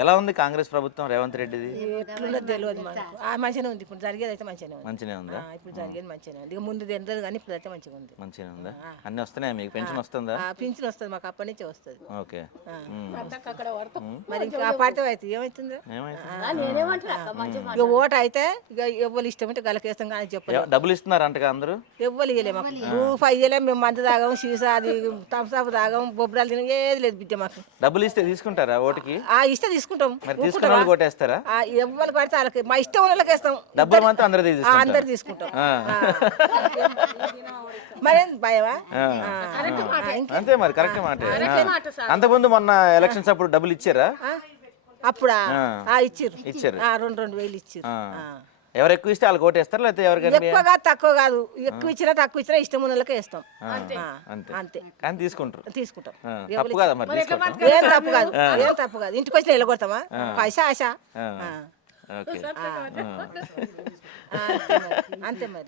ఎలా ఉంది కాంగ్రెస్ ప్రభుత్వం రేవంత్ రెడ్డిది? ఎట్లుందో తెలియదు మనకు. మంచిగానే ఉంది, ఇప్పుడు జరిగేది అయితే మంచిగానే ఉంది. మంచిగానే ఉందా? ఇప్పుడు జరిగేది మంచిగానే ఉంది. ఇక ముందు తెలియదు కానీ ఇప్పుడు అయితే మంచిగా ఉంది. మంచిగానే ఉందా? అన్నీ వస్తున్నాయా మీకు? పెన్షన్ వస్తుందా? పింఛన్ వస్తుంది మాకు, అప్పటి నుంచే వస్తుంది. ఓకే. మరి ఇంకా పాడితే అయితే ఏమవుతుంది? ఇక ఓటు అయితే ఇక ఎవ్వరు ఇష్టం అంటే గలకేస్తాం కానీ చెప్పలేదు. డబ్బులు ఇస్తున్నారంటగా అందరూ? ఎవ్వరు ఇవ్వలే మాకు, రూపాయి ఇవ్వలే. మేము మందు తాగాం, సీసా అది తమసాపు తాగాం, బొబ్బరాలు తినాం, ఏది లేదు బిడ్డ మాకు. డబ్బులు ఇస్తే తీసుకుంటారా ఓటుకి? ఇస్తే తీసుకుంటాం. మరి తీసుకున్న వాళ్ళు కొట్టేస్తారా? ఎవ్వరు పడితే వాళ్ళకి మా ఇష్టం ఉన్న వాళ్ళకి వేస్తాం. డబ్బులు మాత్రం అందరూ తీసుకుంటాం. మరేం భయమా? అంతే మరి, కరెక్ట్ మాట. అంతకుముందు మొన్న ఎలక్షన్స్ అప్పుడు డబ్బులు ఇచ్చారా? అప్పుడా ఇచ్చారు 2,000 ఇచ్చారు. ఎవరు ఎక్కువ ఇస్తే వాళ్ళు ఓటేస్తారు, లేకపోతే ఎవరికైనా ఎక్కువగా తక్కువ కాదు, ఎక్కువ ఇచ్చినా తక్కువ ఇచ్చినా ఇష్టం ఉన్న వాళ్ళకే వేస్తాం. అంతే. కానీ తీసుకుంటారు. తప్పు కాదు మరి, ఏం తప్పు కాదు. ఇంటికి వచ్చినా వెళ్ళగొడతామా? పైసా ఆశ. అంతే మరి.